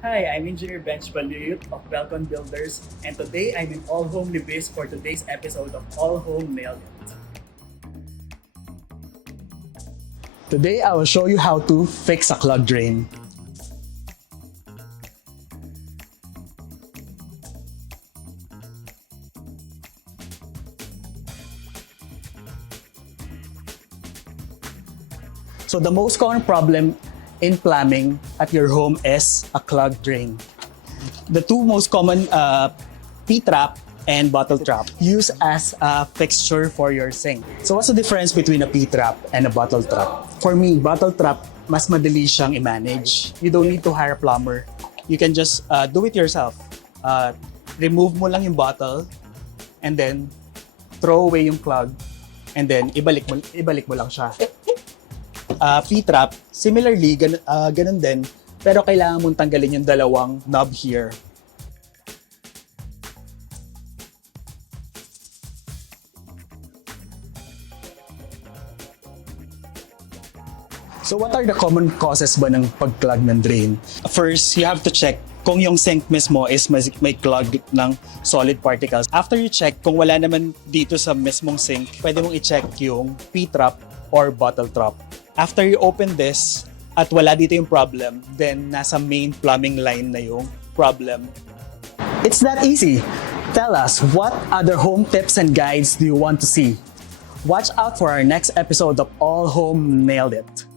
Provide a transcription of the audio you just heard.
Hi, I'm Engineer Bench Baluyut of Balcon Builders, and today I'm in AllHome Libis for today's episode of AllHome Nailed It. Today, I will show you how to fix a clogged drain. So the most common problem in plumbing at your home is a clogged drain. The two most common P-trap and bottle trap used as a fixture for your sink. So what's the difference between a P-trap and a bottle trap? For me, bottle trap, mas madali siyang i-manage. You don't need to hire a plumber. You can just do it yourself. Remove mo lang yung bottle and then throw away yung clog and then ibalik mo lang siya. P-trap, similarly, ganun din, pero kailangan mong tanggalin yung dalawang knob here. So what are the common causes ba ng pag-clog ng drain? First, you have to check kung yung sink mismo is may clog ng solid particles. After you check, kung wala naman dito sa mismong sink, pwede mong i-check yung P-trap or bottle trap. After you open this at wala dito yung problem, then nasa main plumbing line na yung problem. It's that easy. Tell us, what other home tips and guides do you want to see? Watch out for our next episode of AllHome Nailed It.